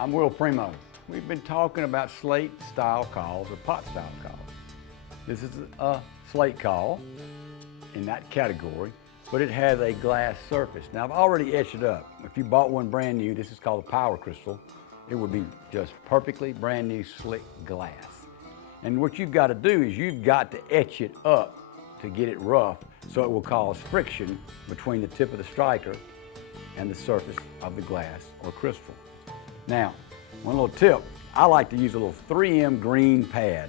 I'm Will Primos. We've been talking about slate style calls or pot style calls. This is a slate call in that category, but it has a glass surface. Now I've already etched it up. If you bought one brand new, this is called a power crystal. It would be just perfectly brand new slick glass. And what you've got to do is you've got to etch it up to get it rough so it will cause friction between the tip of the striker and the surface of the glass or crystal. Now, one little tip, I like to use a little 3M green pad.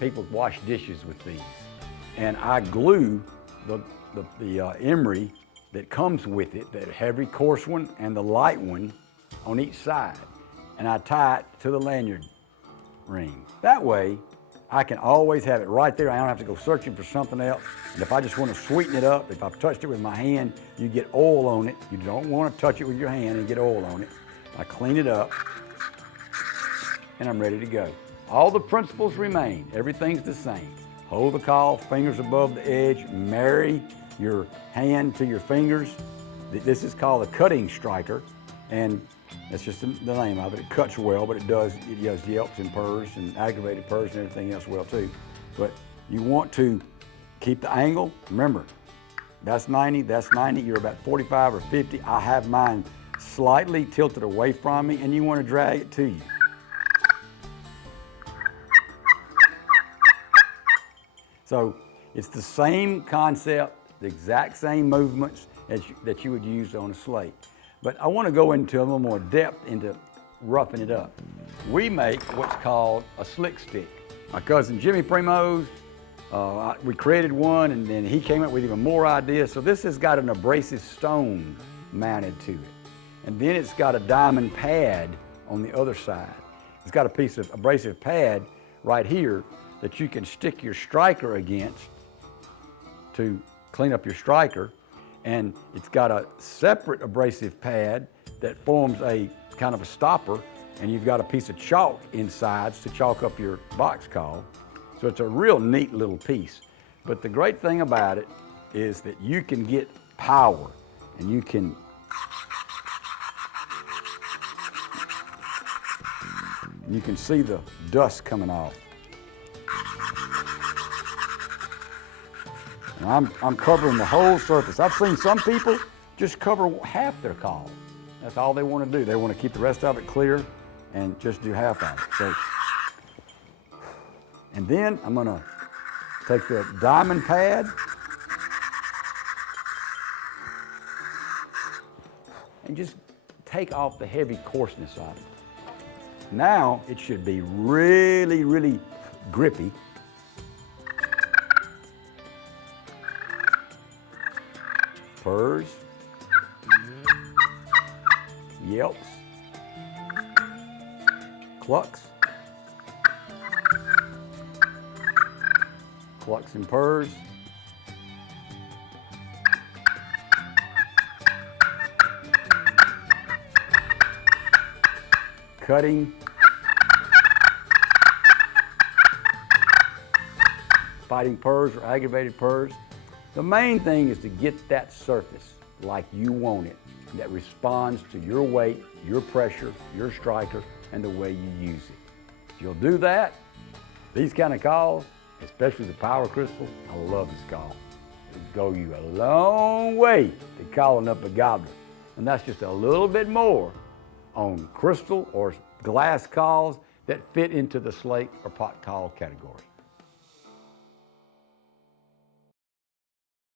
People wash dishes with these. And I glue the emery that comes with it, the heavy coarse one and the light one on each side. And I tie it to the lanyard ring. That way, I can always have it right there. I don't have to go searching for something else. And if I just want to sweeten it up, if I've touched it with my hand, you get oil on it. You don't want to touch it with your hand and get oil on it. I clean it up, and I'm ready to go. All the principles remain. Everything's the same. Hold the call, fingers above the edge, marry your hand to your fingers. This is called a cutting striker, and that's just the name of it. It cuts well, but it does yelps and purrs and aggravated purrs and everything else well too. But you want to keep the angle. Remember, that's 90, that's 90. You're about 45 or 50. I have mine slightly tilted away from me, and you want to drag it to you. So it's the same concept, the exact same movements that you would use on a slate. But I want to go into a little more depth into roughing it up. We make what's called a slick stick. My cousin Jimmy Primos, we created one, and then he came up with even more ideas. So this has got an abrasive stone mounted to it. And then it's got a diamond pad on the other side. It's got a piece of abrasive pad right here that you can stick your striker against to clean up your striker. And it's got a separate abrasive pad that forms a kind of a stopper, and you've got a piece of chalk inside to chalk up your box call. So it's a real neat little piece. But the great thing about it is that you can get power, and you can see the dust coming off. And I'm covering the whole surface. I've seen some people just cover half their call. That's all they want to do. They want to keep the rest of it clear and just do half of it. So, and then I'm going to take the diamond pad and just take off the heavy coarseness of it. Now it should be really, really grippy. Purrs, yelps, clucks, clucks and purrs. Cutting, fighting purrs or aggravated purrs. The main thing is to get that surface like you want it, that responds to your weight, your pressure, your striker, and the way you use it. If you'll do that, these kind of calls, especially the power crystal, I love this call. It'll go you a long way to calling up a gobbler. And that's just a little bit more on crystal or glass calls that fit into the slate or pot call category.